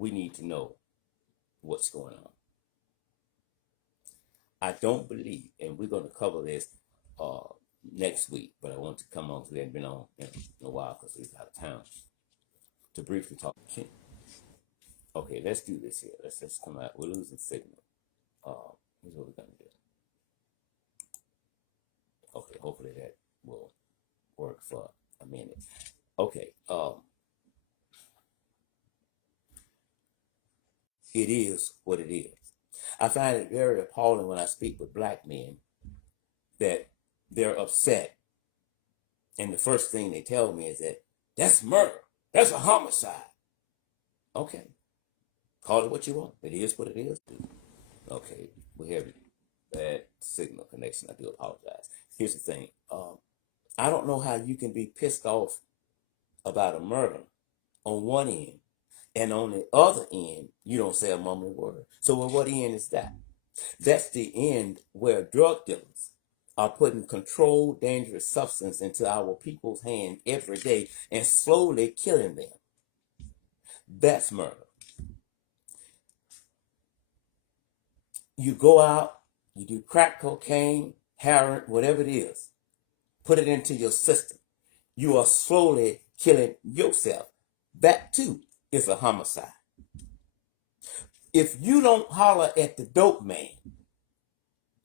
we need to know what's going on. I don't believe, and we're going to cover this uh, next week, but I want to come on because we haven't been on in a while because we're out of town to briefly talk. Okay, let's do this here. Let's come out. We're losing signal. Here's what we're going to do. Okay, hopefully that will work for a minute. Okay, it is what it is. I find it very appalling when I speak with black men that they're upset, and the first thing they tell me is that that's murder, that's a homicide. Okay, call it what you want. It is what it is. Okay, we have bad signal connection. I do apologize. Here's the thing. I don't know how you can be pissed off about a murder on one end, and on the other end, you don't say a mumbling word. So at what end is that? That's the end where drug dealers are putting controlled, dangerous substance into our people's hands every day and slowly killing them. That's murder. You go out, you do crack cocaine, heroin, whatever it is, put it into your system. You are slowly killing yourself. That too is a homicide. If you don't holler at the dope man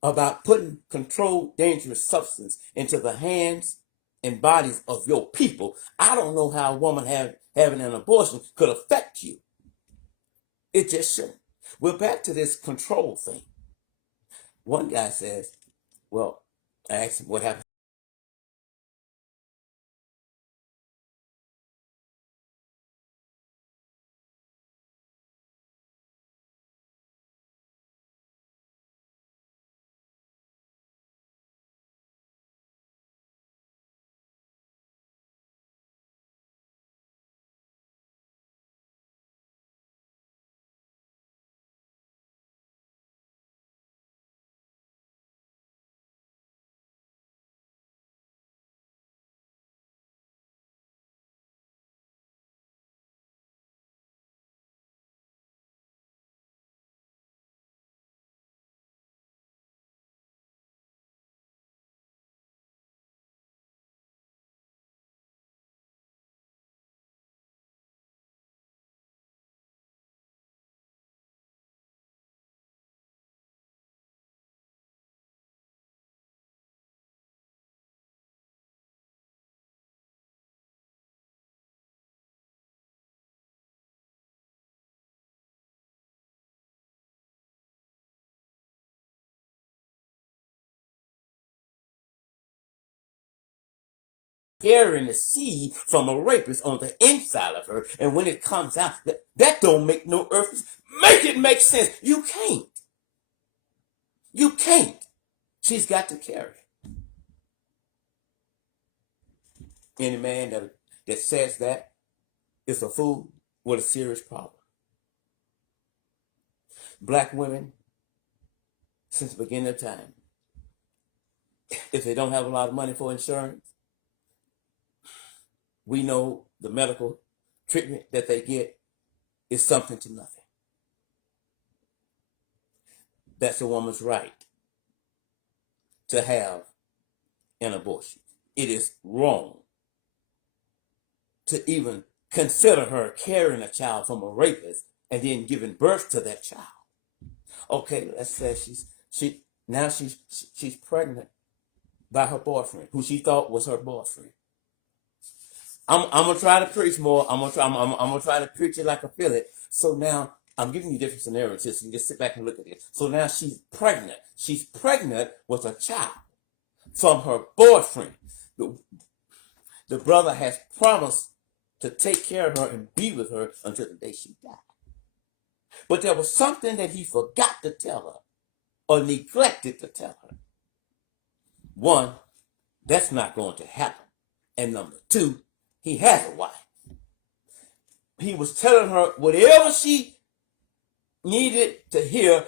about putting controlled, dangerous substance into the hands and bodies of your people, I don't know how a woman having an abortion could affect you. It just shouldn't. We're back to this control thing. One guy says, well, I asked him what happened. Carrying the seed from a rapist on the inside of her, and when it comes out, that don't make no earth. Make it make sense. You can't. You can't. She's got to carry. Any man that says that is a fool with a serious problem. Black women, since the beginning of time, if they don't have a lot of money for insurance, we know the medical treatment that they get is something to nothing. That's a woman's right to have an abortion. It is wrong to even consider her carrying a child from a rapist and then giving birth to that child. Okay, let's say she's pregnant by her boyfriend, who she thought was her boyfriend. I'm gonna try to preach more. I'm gonna try to preach it like I feel it. So now I'm giving you different scenarios here, so you just sit back and look at it. So now she's pregnant. She's pregnant with a child from her boyfriend. The brother has promised to take care of her and be with her until the day she died. But there was something that he forgot to tell her or neglected to tell her. One, that's not going to happen. And number two, he has a wife. He was telling her whatever she needed to hear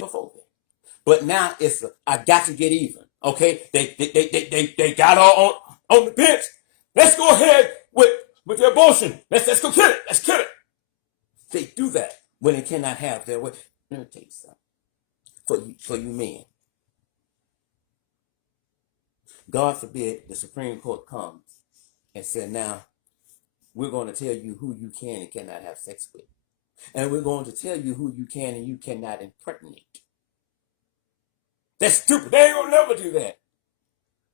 before then. But now it's I got to get even. Okay, they got on the bench. Let's go ahead with the abortion. Let's go kill it. Let's kill it. They do that when they cannot have their way. Let me tell you something. For you men, God forbid the Supreme Court comes and said, now we're going to tell you who you can and cannot have sex with, and we're going to tell you who you can and you cannot impregnate. That's stupid. They ain't gonna never do that.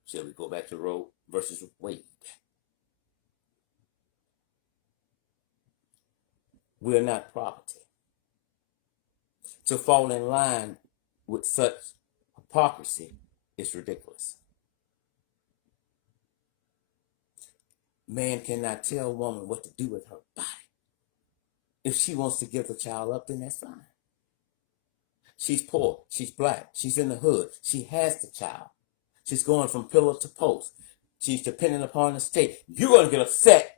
Shall we go back to Roe versus Wade? We're not property. To fall in line with such hypocrisy is ridiculous. Man cannot tell a woman what to do with her body. If she wants to give the child up, then that's fine. She's poor. She's black. She's in the hood. She has the child. She's going from pillar to post. She's dependent upon the state. You're going to get upset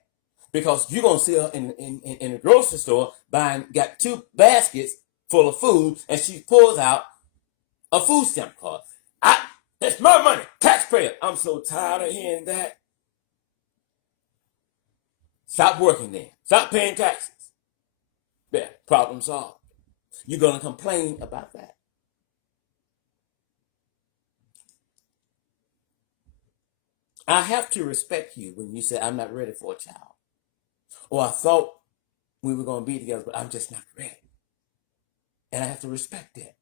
because you're going to see her in the grocery store got 2 baskets full of food, and she pulls out a food stamp card. That's my money, taxpayer. I'm so tired of hearing that. Stop working then. Stop paying taxes. Yeah, problem solved. You're going to complain about that. I have to respect you when you say, I'm not ready for a child. Or I thought we were going to be together, but I'm just not ready. And I have to respect that.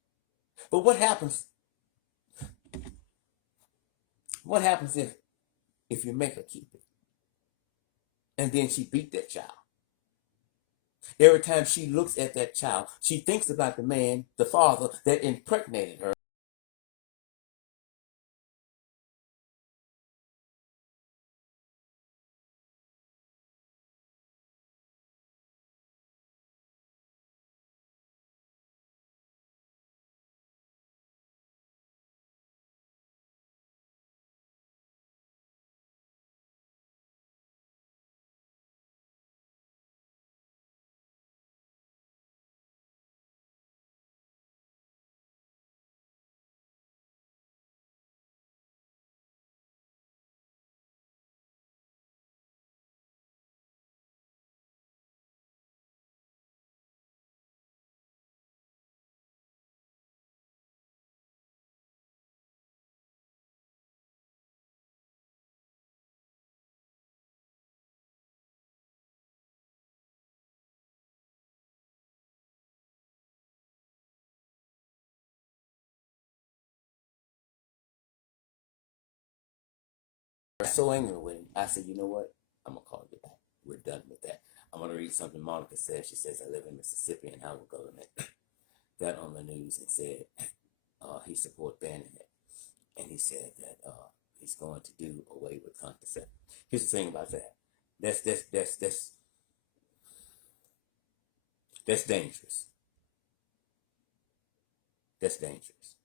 But what happens? What happens if you make her keep it? And then she beat that child. Every time she looks at that child, she thinks about the man, the father, that impregnated her. I was so angry with him. I said, you know what? I'm going to call you back. We're done with that. I'm going to read something Monica said. She says, I live in Mississippi and our government got on the news and said he support banning it. And he said that he's going to do away with contraception. Here's the thing about that. That's dangerous. That's dangerous.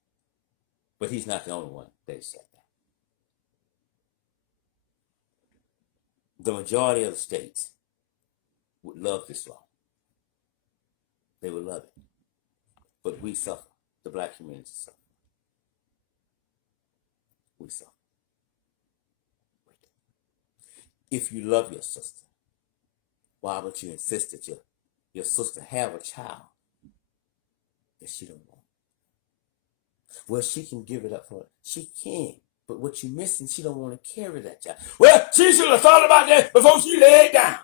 But he's not the only one that said that. The majority of the states would love this law. They would love it. But we suffer. The black community suffer. We suffer. If you love your sister, why would you insist that your sister have a child that she don't want? Well, she can give it up for her. She can. But what you're missing, she don't want to carry that child. Well, she should have thought about that before she laid down.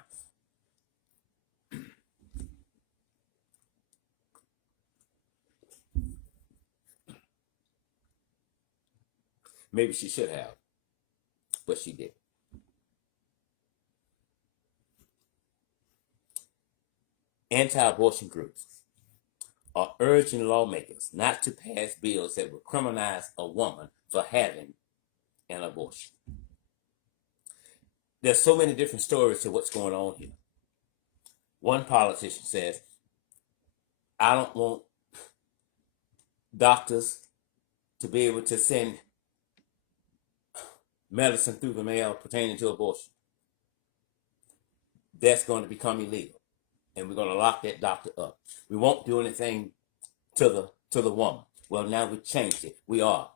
Maybe she should have, but she didn't. Anti-abortion groups are urging lawmakers not to pass bills that would criminalize a woman for having an abortion. There's so many different stories to what's going on here. One politician says, I don't want doctors to be able to send medicine through the mail pertaining to abortion. That's going to become illegal. And we're going to lock that doctor up. We won't do anything to the woman. Well, now we changed it. We are.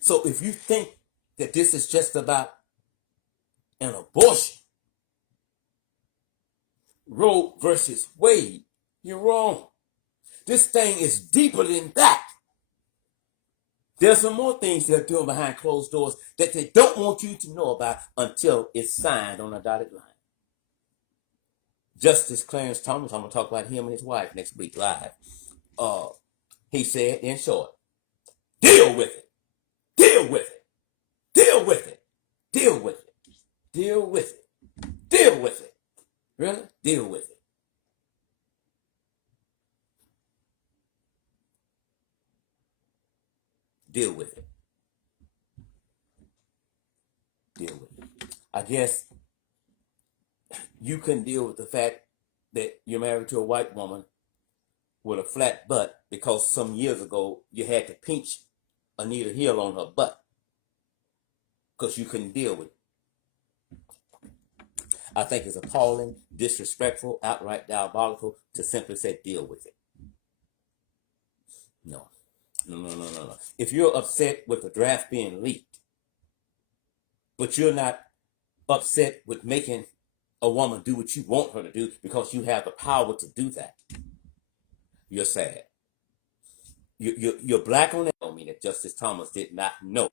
So if you think that this is just about an abortion, Roe versus Wade, you're wrong. This thing is deeper than that. There's some more things they're doing behind closed doors that they don't want you to know about until it's signed on a dotted line. Justice Clarence Thomas, I'm going to talk about him and his wife next week live. He said, in short, deal with it. Deal with it. Deal with it. Deal with it. Deal with it. Deal with it. Really? Deal with it. Deal with it. Deal with it. I guess you couldn't deal with the fact that you're married to a white woman with a flat butt because some years ago you had to pinch Anita Hill on her butt because you couldn't deal with it. I think it's appalling, disrespectful, outright diabolical to simply say deal with it. No. No. If you're upset with the draft being leaked, but you're not upset with making a woman do what you want her to do because you have the power to do that, you're sad. You're black on that. I mean that Justice Thomas did not know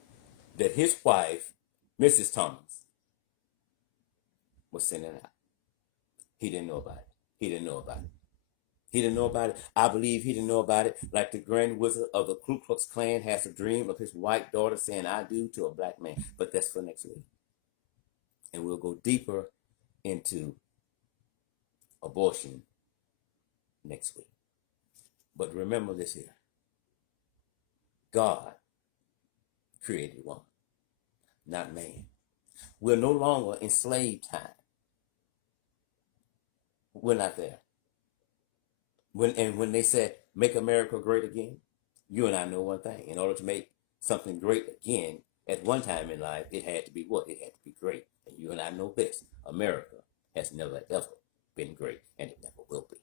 that his wife, Mrs. Thomas, was sending out. He didn't know about it. He didn't know about it. He didn't know about it. I believe he didn't know about it. Like the Grand Wizard of the Ku Klux Klan has a dream of his white daughter saying "I do" to a black man. But that's for next week. And we'll go deeper into abortion next week. But remember this here. God created woman, not man. We're no longer in slave time. We're not there. When they said make America great again, you and I know one thing. In order to make something great again, at one time in life, it had to be what? It had to be great. And you and I know this. America has never ever been great, and it never will be.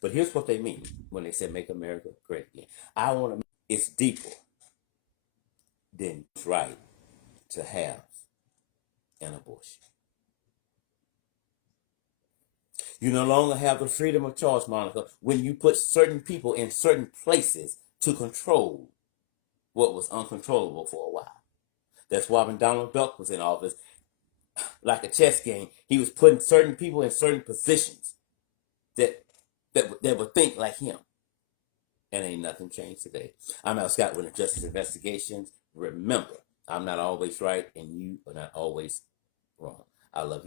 But here's what they mean when they say make America great again. I want to. It's deeper than it's right to have an abortion. You no longer have the freedom of choice, Monica, when you put certain people in certain places to control what was uncontrollable for a while. That's why when Donald Duck was in office, like a chess game, he was putting certain people in certain positions that would think like him. And ain't nothing changed today. I'm Al Scott with Justice Investigations. Remember, I'm not always right, and you are not always wrong. I love you.